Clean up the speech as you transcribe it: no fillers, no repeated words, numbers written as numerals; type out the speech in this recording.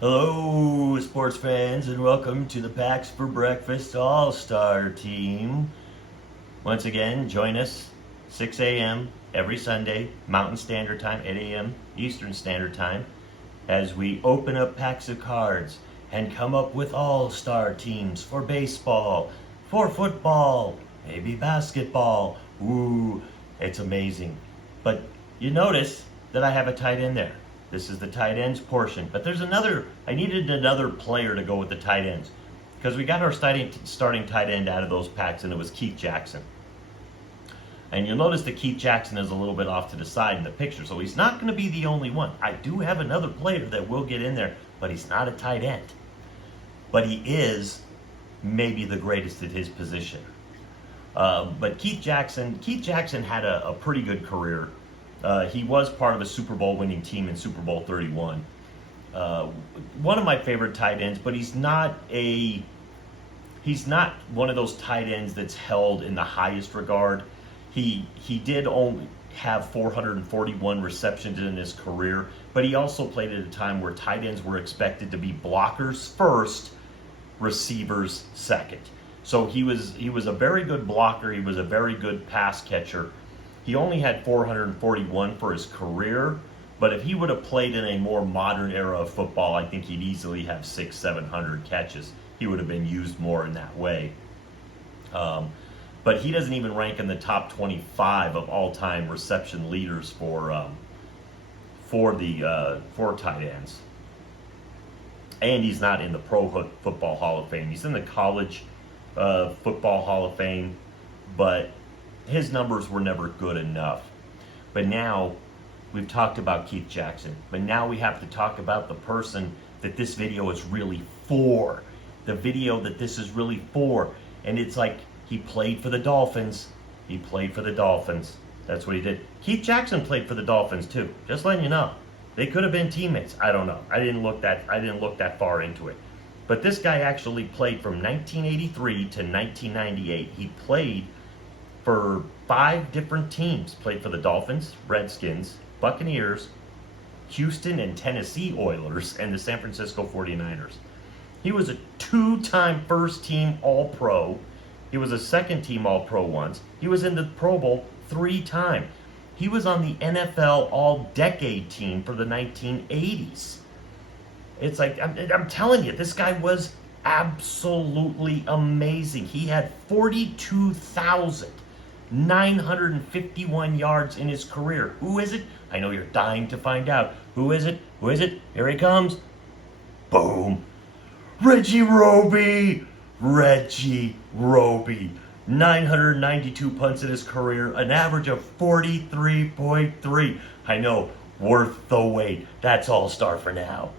Hello, sports fans, and welcome to the Packs for Breakfast All-Star Team. Once again, join us 6 a.m. every Sunday, Mountain Standard Time, 8 a.m. Eastern Standard Time, as we open up packs of cards and come up with all-star teams for baseball, for football, maybe basketball. Ooh, it's amazing. But you notice that I have a tight end there. This is the tight ends portion. But I needed another player to go with the tight ends. Because we got our starting tight end out of those packs, and it was Keith Jackson. And you'll notice that Keith Jackson is a little bit off to the side in the picture, so he's not going to be the only one. I do have another player that will get in there, but he's not a tight end. But he is maybe the greatest at his position. But Keith Jackson had a pretty good career. He was part of a Super Bowl winning team in Super Bowl 31. One of my favorite tight ends, but he's not one of those tight ends that's held in the highest regard. He did only have 441 receptions in his career, but he also played at a time where tight ends were expected to be blockers first, receivers second. So he was a very good blocker. He was a very good pass catcher. He only had 441 for his career, but if he would have played in a more modern era of football, I think he'd easily have 600-700 catches. He would have been used more in that way. But he doesn't even rank in the top 25 of all-time reception leaders for tight ends. And he's not in the Pro Football Hall of Fame. He's in the College Football Hall of Fame, but his numbers were never good enough. But now we've talked about Keith Jackson, but now we have to talk about the person that this video is really for. The video that this is really for. And it's like, he played for the Dolphins. He played for the Dolphins. That's what he did. Keith Jackson played for the Dolphins too. Just letting you know. They could have been teammates. I don't know. I didn't look that far into it. But this guy actually played from 1983 to 1998. He played for 5 different teams. Played for the Dolphins, Redskins, Buccaneers, Houston and Tennessee Oilers, and the San Francisco 49ers. He was a 2-time first-team All-Pro. He was a second-team All-Pro once. He was in the Pro Bowl 3 times. He was on the NFL All-Decade team for the 1980s. It's like, I'm telling you, this guy was absolutely amazing. He had 42,951 yards in his career. Who is it? I know you're dying to find out. Who is it? Who is it? Here he comes. Boom. Reggie Roby. Reggie Roby. 992 punts in his career, an average of 43.3. I know, worth the wait. That's all-star for now.